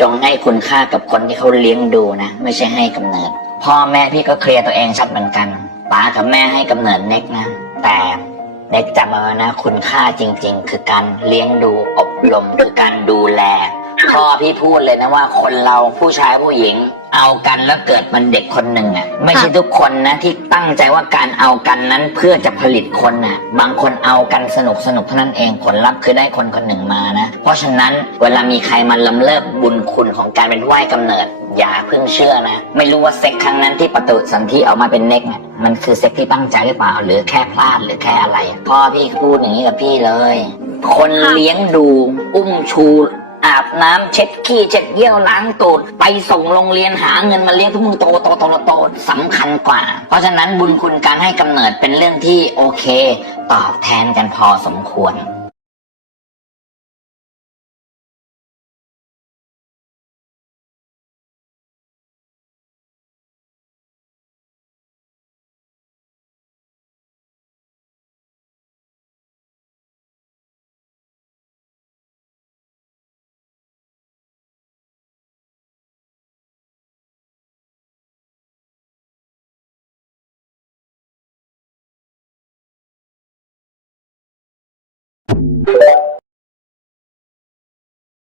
จงให้คุณค่ากับคนที่เขาเลี้ยงดูนะ ไม่ใช่ให้กำเนิด พ่อแม่พี่ก็เคลียร์ตัวเองชัดเหมือนกันป้ากับแม่ให้กำเนิดเน็กนะ แต่เน็กจำเอาไว้นะ คุณค่าจริง ๆ คือการเลี้ยงดูอบรมคือการดูแลพ่อพี่พูดเลยนะว่าคนเราผู้ชายผู้หญิง เอากันแล้วเกิดมันเด็กคนหนึ่งอะไม่ใช่ทุกคนนะที่ตั้งใจว่าการเอากันนั้นเพื่อจะผลิตคนน่ะบางคนเอากันสนุกสนุกเท่านั้นเองผลลัพธ์คือได้คนคนหนึ่งมานะ เพราะฉะนั้นเวลามีใครมาลำเลิกบุญคุณของการเป็นว่ายกำเนิด อย่าเพิ่งเชื่อนะ ไม่รู้ว่าเซ็กครั้งนั้นที่ประตูสันที่ออกมาเป็นเน็กเนี่ยมันคือเซ็กที่ตั้งใจหรือเปล่า หรือแค่พลาดหรือแค่อะไรอะพ่อพี่พูดอย่างนี้กับพี่เลย คนเลี้ยงดู อุ้มชู อาบน้ำเช็ดขี้เช็ดเยี่ยวล้างตูดไปส่งโรงเรียนหาเงินมาเลี้ยงทุกมึงโตโตโตโตโตสำคัญกว่า เพราะฉะนั้นบุญคุณการให้กำเนิดเป็นเรื่องที่โอเค ตอบแทนกันพอสมควร you.